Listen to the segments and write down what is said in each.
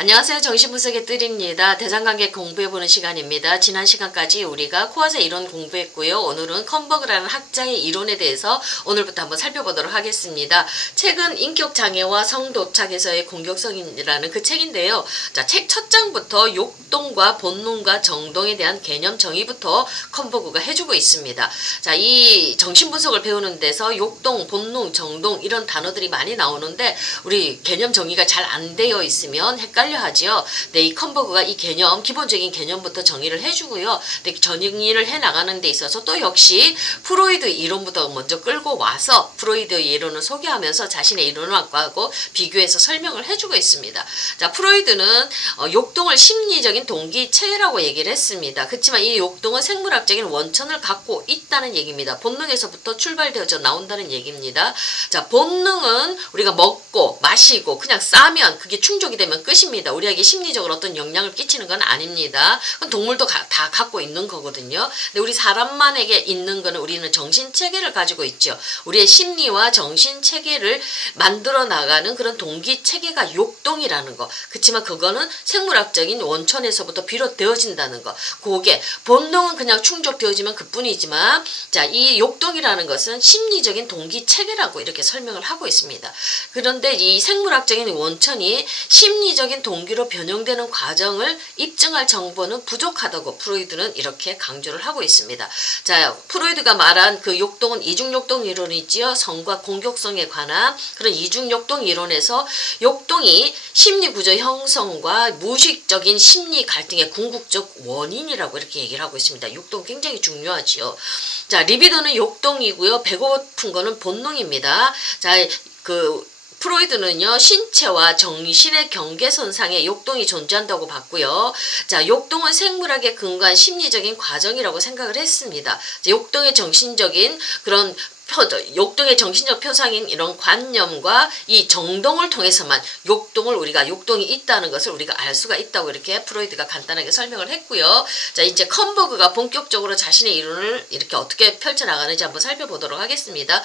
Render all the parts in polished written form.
안녕하세요. 정신분석의 뜰입니다. 대장관계 공부해보는 시간입니다. 지난 시간까지 우리가 코어세 이론 공부했고요. 오늘은 컴버그라는 학자의 이론에 대해서 오늘부터 한번 살펴보도록 하겠습니다. 책은 인격장애와 성도착에서의 공격성이라는 그 책인데요. 자, 책 첫 장부터 욕동과 본능과 정동에 대한 개념 정의부터 컴버그가 해주고 있습니다. 자, 이 정신분석을 배우는 데서 욕동, 본능, 정동 이런 단어들이 많이 나오는데 우리 개념 정의가 잘 안 되어 있으면 헷갈려 하지요. 네, 이 컴버그가 이 개념, 기본적인 개념부터 정의를 해주고요. 네, 정의를 해 나가는 데 있어서 또 역시 프로이드 이론부터 먼저 끌고 와서 프로이드 이론을 소개하면서 자신의 이론학과하고 비교해서 설명을 해주고 있습니다. 자, 프로이드는 욕동을 심리적인 동기 체계라고 얘기를 했습니다. 그렇지만 이 욕동은 생물학적인 원천을 갖고 있다는 얘기입니다. 본능에서부터 출발되어져 나온다는 얘기입니다. 자, 본능은 우리가 먹고 마시고 그냥 싸면 그게 충족이 되면 끝입니다. 우리에게 심리적으로 어떤 영향을 끼치는 건 아닙니다. 그건 동물도 다 갖고 있는 거거든요. 근데 우리 사람만에게 있는 거는 우리는 정신체계를 가지고 있죠. 우리의 심리와 정신체계를 만들어 나가는 그런 동기체계가 욕동이라는 거. 그렇지만 그거는 생물학적인 원천에서부터 비롯되어진다는 거. 그게 본능은 그냥 충족되어지면 그뿐이지만 자, 이 욕동이라는 것은 심리적인 동기체계라고 이렇게 설명을 하고 있습니다. 그런데 이 생물학적인 원천이 심리적인 동기로 변형되는 과정을 입증할 정보는 부족하다고 프로이드는 이렇게 강조를 하고 있습니다. 자, 프로이드가 말한 그 욕동은 이중욕동 이론이지요. 성과 공격성에 관한 그런 이중욕동 이론에서 욕동이 심리구조 형성과 무의식적인 심리 갈등의 궁극적 원인이라고 이렇게 얘기를 하고 있습니다. 욕동 굉장히 중요하지요. 자, 리비도는 욕동이고요. 배고픈 거는 본능입니다. 자, 프로이드는요, 신체와 정신의 경계선상에 욕동이 존재한다고 봤고요. 자, 욕동은 생물학의 근거한 심리적인 과정이라고 생각을 했습니다. 욕동의 정신적인 그런 욕동의 정신적 표상인 이런 관념과 이 정동을 통해서만 우리가 욕동이 있다는 것을 우리가 알 수가 있다고 이렇게 프로이드가 간단하게 설명을 했고요. 자, 이제 컴버그가 본격적으로 자신의 이론을 이렇게 어떻게 펼쳐나가는지 한번 살펴보도록 하겠습니다.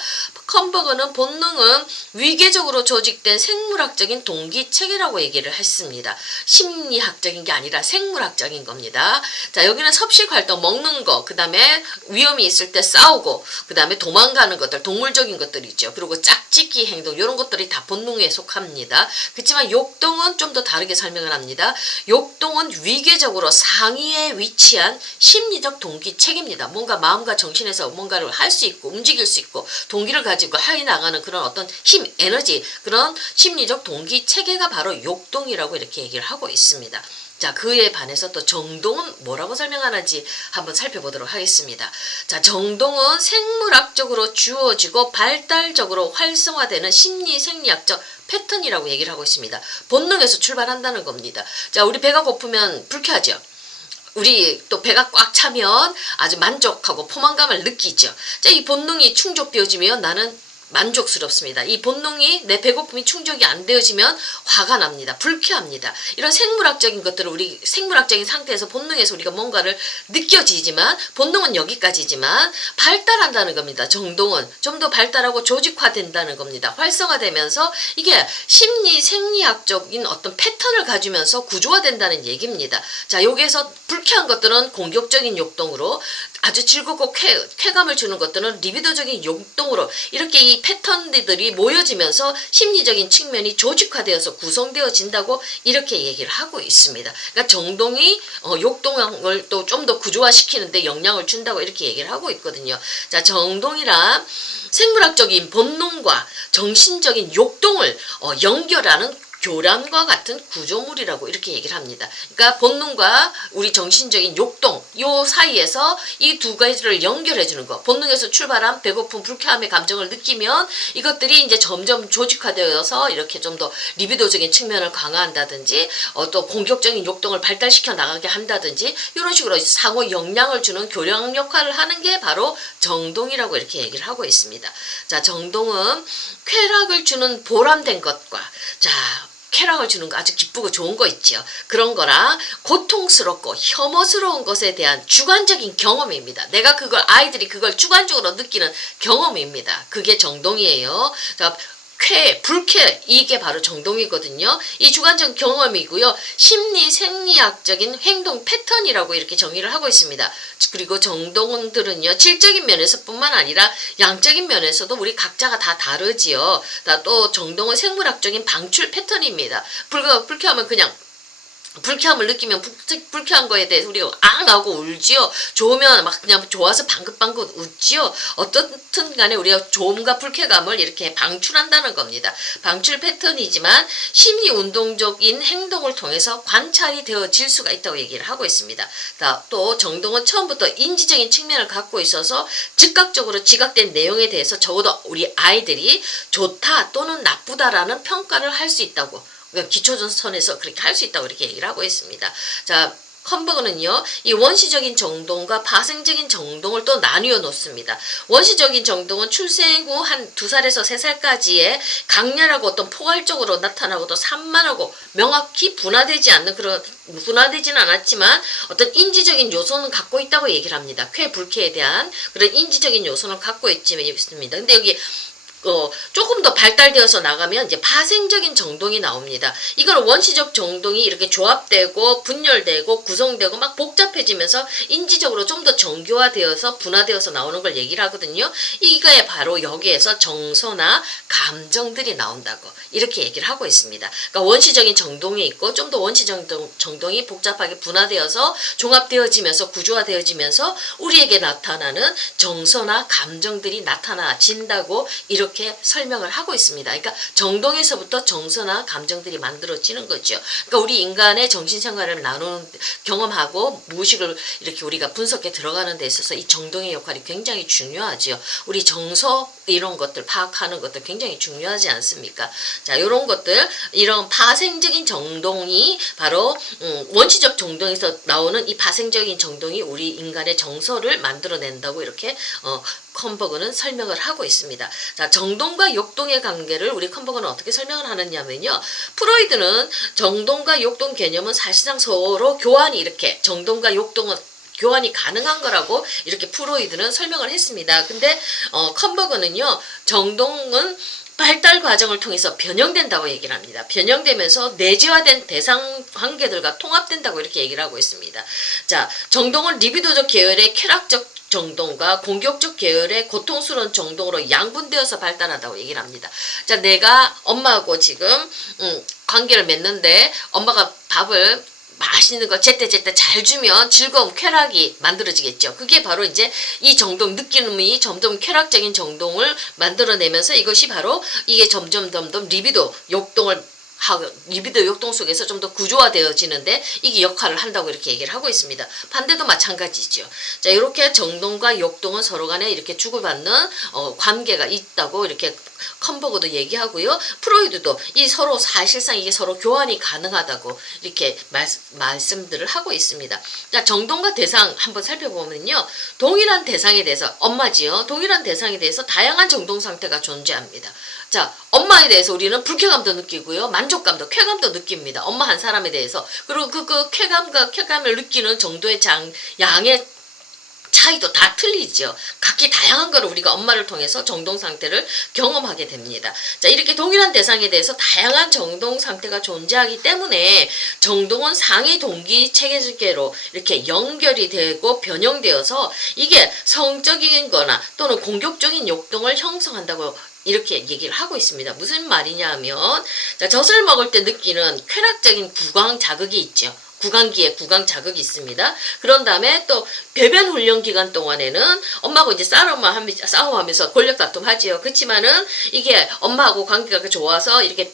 컴버그는 본능은 위계적으로 조직된 생물학적인 동기체계라고 얘기를 했습니다. 심리학적인 게 아니라 생물학적인 겁니다. 자, 여기는 섭식활동, 먹는 거, 그 다음에 위험이 있을 때 싸우고, 그 다음에 도망가는 것들, 동물적인 것들이죠. 그리고 짝짓기 행동, 이런 것들이 다 본능에 속합니다. 그렇지만 욕동은 좀 더 다르게 설명을 합니다. 욕동은 위계적으로 상위에 위치한 심리적 동기 체계입니다. 뭔가 마음과 정신에서 뭔가를 할 수 있고 움직일 수 있고 동기를 가지고 해 나가는 그런 어떤 힘, 에너지, 그런 심리적 동기 체계가 바로 욕동이라고 이렇게 얘기를 하고 있습니다. 자, 그에 반해서 또 정동은 뭐라고 설명하는지 한번 살펴보도록 하겠습니다. 자, 정동은 생물학적으로 주어지고 발달적으로 활성화되는 심리생리학적 패턴이라고 얘기를 하고 있습니다. 본능에서 출발한다는 겁니다. 자, 우리 배가 고프면 불쾌하죠. 우리 또 배가 꽉 차면 아주 만족하고 포만감을 느끼죠. 자, 이 본능이 충족되어지면 나는 만족스럽습니다. 이 본능이 내 배고픔이 충족이 안 되어지면 화가 납니다. 불쾌합니다. 이런 생물학적인 것들을 우리 생물학적인 상태에서 본능에서 우리가 뭔가를 느껴지지만 본능은 여기까지지만 발달한다는 겁니다. 정동은 좀 더 발달하고 조직화된다는 겁니다. 활성화되면서 이게 심리 생리학적인 어떤 패턴을 가지면서 구조화된다는 얘기입니다. 자, 여기에서 불쾌한 것들은 공격적인 욕동으로 아주 즐겁고 쾌감을 주는 것들은 리비도적인 욕동으로 이렇게 이 패턴들이 모여지면서 심리적인 측면이 조직화되어서 구성되어진다고 이렇게 얘기를 하고 있습니다. 그러니까 정동이 욕동을 또 좀 더 구조화시키는데 영향을 준다고 이렇게 얘기를 하고 있거든요. 자, 정동이란 생물학적인 본능과 정신적인 욕동을 연결하는 교란과 같은 구조물이라고 이렇게 얘기를 합니다. 그러니까 본능과 우리 정신적인 욕동 요 사이에서 이 두 가지를 연결해 주는 거. 본능에서 출발한 배고픔, 불쾌함의 감정을 느끼면 이것들이 이제 점점 조직화되어서 이렇게 좀 더 리비도적인 측면을 강화한다든지 또 공격적인 욕동을 발달시켜 나가게 한다든지 이런 식으로 상호 영향을 주는 교량 역할을 하는 게 바로 정동이라고 이렇게 얘기를 하고 있습니다. 자, 정동은 쾌락을 주는 보람된 것과 자, 쾌락을 주는 거 아주 기쁘고 좋은 거 있죠. 그런 거랑 고통스럽고 혐오스러운 것에 대한 주관적인 경험입니다. 아이들이 그걸 주관적으로 느끼는 경험입니다. 그게 정동이에요. 자, 쾌, 불쾌, 이게 바로 정동이거든요. 이 주관적 경험이고요. 심리, 생리학적인 행동 패턴이라고 이렇게 정의를 하고 있습니다. 그리고 정동들은요, 질적인 면에서뿐만 아니라 양적인 면에서도 우리 각자가 다 다르지요. 또 정동은 생물학적인 방출 패턴입니다. 불쾌하면 그냥 불쾌함을 느끼면 불쾌한 거에 대해서 우리가 앙 하고 울지요. 좋으면 막 그냥 좋아서 방긋방긋 웃지요. 어떻든 간에 우리가 좋음과 불쾌감을 이렇게 방출한다는 겁니다. 방출 패턴이지만 심리 운동적인 행동을 통해서 관찰이 되어질 수가 있다고 얘기를 하고 있습니다. 또 정동은 처음부터 인지적인 측면을 갖고 있어서 즉각적으로 지각된 내용에 대해서 적어도 우리 아이들이 좋다 또는 나쁘다라는 평가를 할 수 있다고, 기초전선에서 그렇게 할 수 있다고 이렇게 얘기를 하고 있습니다. 자, 컴버그는요, 이 원시적인 정동과 파생적인 정동을 또 나뉘어 놓습니다. 원시적인 정동은 출생 후 한 2살에서 3살까지의 강렬하고 어떤 포괄적으로 나타나고 또 산만하고 명확히 분화되지는 않았지만 어떤 인지적인 요소는 갖고 있다고 얘기를 합니다. 쾌, 불쾌에 대한 그런 인지적인 요소는 갖고 있습니다. 근데 여기 조금 더 발달되어서 나가면 이제 파생적인 정동이 나옵니다. 이걸 원시적 정동이 이렇게 조합되고 분열되고 구성되고 막 복잡해지면서 인지적으로 좀 더 정교화되어서 분화되어서 나오는 걸 얘기를 하거든요. 이게 바로 여기에서 정서나 감정들이 나온다고 이렇게 얘기를 하고 있습니다. 그러니까 원시적인 정동이 있고 좀 더 원시적 정동이 복잡하게 분화되어서 종합되어지면서 구조화되어지면서 우리에게 나타나는 정서나 감정들이 나타나진다고 이렇게 설명을 하고 있습니다. 그러니까 정동에서부터 정서나 감정들이 만들어지는 거죠. 그러니까 우리 인간의 정신생활을 나누는 경험하고 무의식을 이렇게 우리가 분석해 들어가는 데 있어서 이 정동의 역할이 굉장히 중요하지요. 우리 정서 이런 것들 파악하는 것들 굉장히 중요하지 않습니까? 자, 이런 것들, 이런 파생적인 정동이 바로 원시적 정동에서 나오는 이 파생적인 정동이 우리 인간의 정서를 만들어낸다고 이렇게 컴버그는 설명을 하고 있습니다. 자, 정동과 역동의 관계를 우리 컴버그는 어떻게 설명을 하느냐면요. 프로이드는 정동과 역동 개념은 사실상 서로 교환이 이렇게 정동과 역동은 교환이 가능한 거라고 이렇게 프로이드는 설명을 했습니다. 근데 컴버그는요. 정동은 발달 과정을 통해서 변형된다고 얘기를 합니다. 변형되면서 내재화된 대상 관계들과 통합된다고 이렇게 얘기를 하고 있습니다. 자, 정동은 리비도적 계열의 쾌락적 정동과 공격적 계열의 고통스러운 정동으로 양분되어서 발달한다고 얘기를 합니다. 자, 내가 엄마하고 지금 관계를 맺는데 엄마가 밥을 맛있는 거 제때제때 잘 주면 즐거움, 쾌락이 만들어지겠죠. 그게 바로 이제 이 정동, 느낌이 점점 쾌락적인 정동을 만들어내면서 이것이 바로 이게 점점 리비도 욕동 속에서 좀 더 구조화되어지는데 이게 역할을 한다고 이렇게 얘기를 하고 있습니다. 반대도 마찬가지죠. 자, 이렇게 정동과 욕동은 서로 간에 이렇게 주고받는 관계가 있다고 이렇게 컴버그도 얘기하고요. 프로이드도 이 서로 사실상 이게 서로 교환이 가능하다고 이렇게 말씀들을 하고 있습니다. 자, 정동과 대상 한번 살펴보면요. 동일한 대상에 대해서 엄마지요. 동일한 대상에 대해서 다양한 정동 상태가 존재합니다. 자, 엄마에 대해서 우리는 불쾌감도 느끼고요. 만족감도, 쾌감도 느낍니다. 엄마 한 사람에 대해서. 그리고 그 쾌감을 느끼는 정도의 양의 차이도 다 틀리죠. 각기 다양한 걸 우리가 엄마를 통해서 정동 상태를 경험하게 됩니다. 자, 이렇게 동일한 대상에 대해서 다양한 정동 상태가 존재하기 때문에 정동은 상위 동기 체계계로 이렇게 연결이 되고 변형되어서 이게 성적인 거나 또는 공격적인 욕동을 형성한다고 이렇게 얘기를 하고 있습니다. 무슨 말이냐 하면, 자, 젖을 먹을 때 느끼는 쾌락적인 구강 자극이 있죠. 구강기에 구강 자극이 있습니다. 그런 다음에 또 배변 훈련 기간 동안에는 엄마하고 이제 싸움하면서 권력 다툼하지요. 그렇지만은 이게 엄마하고 관계가 좋아서 이렇게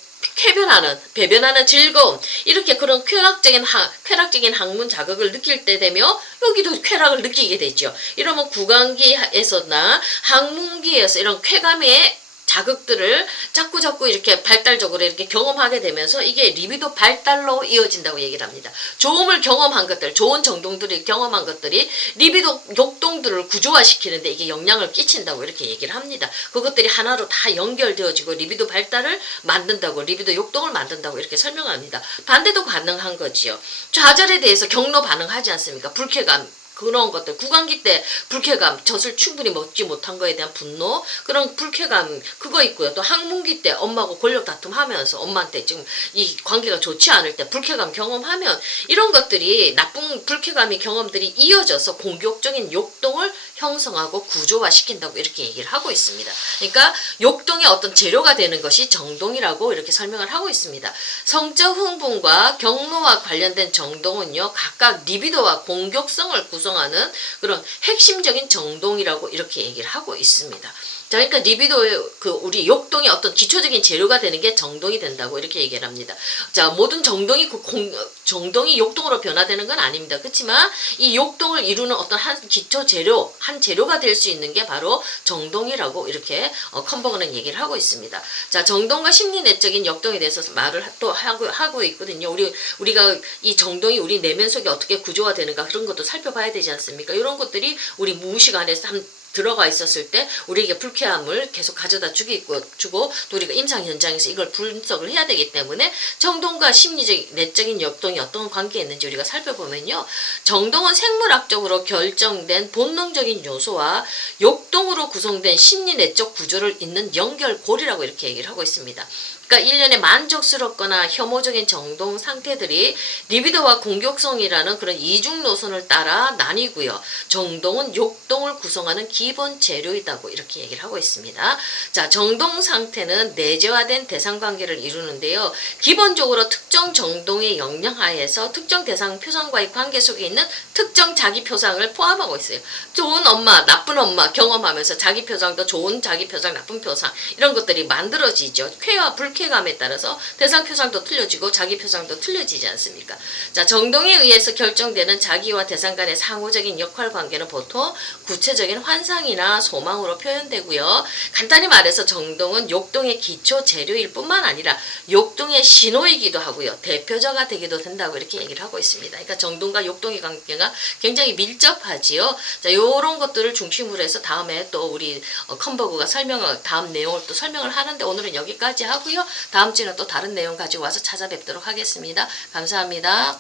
배변하는 즐거움, 이렇게 그런 쾌락적인 항문 자극을 느낄 때 되면 여기도 쾌락을 느끼게 되죠. 이러면 구강기에서나 항문기에서 이런 쾌감의 자극들을 자꾸 이렇게 발달적으로 이렇게 경험하게 되면서 이게 리비도 발달로 이어진다고 얘기를 합니다. 좋음을 경험한 것들, 좋은 정동들이 경험한 것들이 리비도 욕동들을 구조화시키는데 이게 영향을 끼친다고 이렇게 얘기를 합니다. 그것들이 하나로 다 연결되어지고 리비도 발달을 만든다고, 리비도 욕동을 만든다고 이렇게 설명합니다. 반대도 가능한 거지요. 좌절에 대해서 경로 반응하지 않습니까? 불쾌감, 그런 것들, 구강기 때 불쾌감, 젖을 충분히 먹지 못한 거에 대한 분노, 그런 불쾌감 그거 있고요. 또 항문기 때 엄마하고 권력 다툼하면서 엄마한테 지금 이 관계가 좋지 않을 때 불쾌감 경험하면 이런 것들이 나쁜 불쾌감이 경험들이 이어져서 공격적인 욕동을 형성하고 구조화시킨다고 이렇게 얘기를 하고 있습니다. 그러니까 욕동의 어떤 재료가 되는 것이 정동이라고 이렇게 설명을 하고 있습니다. 성적 흥분과 경로와 관련된 정동은요, 각각 리비도와 공격성을 구성하는 그런 핵심적인 정동이라고 이렇게 얘기를 하고 있습니다. 자, 그러니까 리비도의 우리 욕동의 어떤 기초적인 재료가 되는 게 정동이 된다고 이렇게 얘기를 합니다. 자, 모든 정동이 정동이 욕동으로 변화되는 건 아닙니다. 그렇지만 이 욕동을 이루는 어떤 한 기초 재료, 한 재료가 될 수 있는 게 바로 정동이라고 이렇게 컴버그는 얘기를 하고 있습니다. 자, 정동과 심리 내적인 역동에 대해서 말을 또 하고 있거든요. 우리가 이 정동이 우리 내면 속에 어떻게 구조가 되는가 그런 것도 살펴봐야 되지 않습니까? 이런 것들이 우리 무의식 안에서 들어가 있었을 때 우리에게 불쾌함을 계속 가져다 주고 또 우리가 임상 현장에서 이걸 분석을 해야 되기 때문에 정동과 심리적 내적인 역동이 어떤 관계에 있는지 우리가 살펴보면요. 정동은 생물학적으로 결정된 본능적인 요소와 욕동으로 구성된 심리 내적 구조를 잇는 연결고리라고 이렇게 얘기를 하고 있습니다. 그러니까 일련의 만족스럽거나 혐오적인 정동 상태들이 리비도와 공격성이라는 그런 이중 노선을 따라 나뉘고요. 정동은 욕동을 구성하는 기본 재료이다고 이렇게 얘기를 하고 있습니다. 자, 정동 상태는 내재화된 대상 관계를 이루는데요. 기본적으로 특정 정동의 영향 하에서 특정 대상 표상과의 관계 속에 있는 특정 자기 표상을 포함하고 있어요. 좋은 엄마, 나쁜 엄마 경험하면서 자기 표상도 좋은 자기 표상, 나쁜 표상 이런 것들이 만들어지죠. 쾌와 불쾌감에 따라서 대상 표상도 틀려지고 자기 표상도 틀려지지 않습니까? 자, 정동에 의해서 결정되는 자기와 대상 간의 상호적인 역할 관계는 보통 구체적인 환상이나 소망으로 표현되고요. 간단히 말해서 정동은 욕동의 기초 재료일 뿐만 아니라 욕동의 신호이기도 하고요. 대표자가 되기도 된다고 이렇게 얘기를 하고 있습니다. 그러니까 정동과 욕동의 관계가 굉장히 밀접하지요. 자, 요런 것들을 중심으로 해서 다음에 또 우리 컴버그가 다음 내용을 또 설명을 하는데 오늘은 여기까지 하고요. 다음 주에는 또 다른 내용 가지고 와서 찾아뵙도록 하겠습니다. 감사합니다.